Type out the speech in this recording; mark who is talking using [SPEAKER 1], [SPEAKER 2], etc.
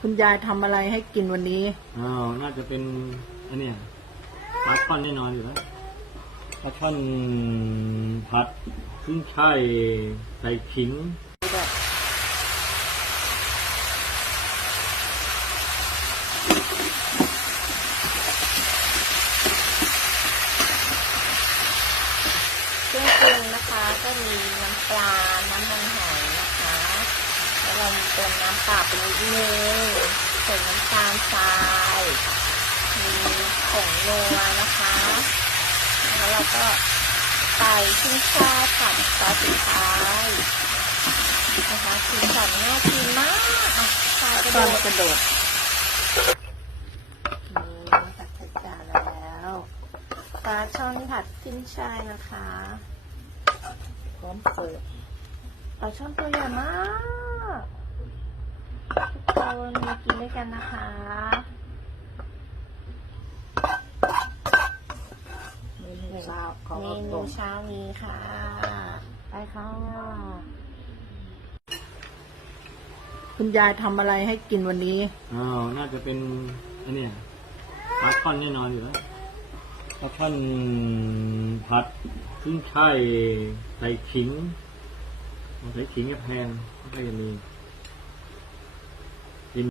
[SPEAKER 1] คุณยายทำอะไรให้กินวันนี้
[SPEAKER 2] อ้าวน่าจะเป็นอันเนี้ยปลาช่อนแน่นอนอยู่แล้วปลาช่อนผัดขึ้นช่ายใส่ขิง
[SPEAKER 3] เครื่องปรุงนะคะ ก็มีน้ำปลา น้ำมันหอยนะคะ แล้ว เราเติมน้ำเปล่าไปนิดนึงใส่น้ำตาลทรายมีผงนัวนะคะ แล้วเราก็ใส่ขึ้นชาผัดซอสสุดท้ายนะคะสีสันน่ากินมากอะชากระโด
[SPEAKER 1] น
[SPEAKER 3] ด
[SPEAKER 1] กระโดด
[SPEAKER 3] นี่ตักใส่จาแล้วปลาช่อนผัดขึ้นชายนะคะ
[SPEAKER 1] พร้อมเสิร์ฟ
[SPEAKER 3] ปลาช่อนตัวใหญ่มาก ทุกคนมากินด้วยกันนะคะ
[SPEAKER 1] เมนูเช้าของ
[SPEAKER 3] เม
[SPEAKER 1] เรา
[SPEAKER 3] นู
[SPEAKER 1] ต้ม
[SPEAKER 3] เช้านี้ค่ะ ไปค่ะ
[SPEAKER 1] คุณยายทำอะไรให้กินวันนี้
[SPEAKER 2] อ้าวน่าจะเป็นอันเนี้ยปลาช่อนแน่นอนอยู่แล้วปลาช่อนผัดขึ้นช่ายใส่ขิง ใส่ขิงก็แพงก็จะมี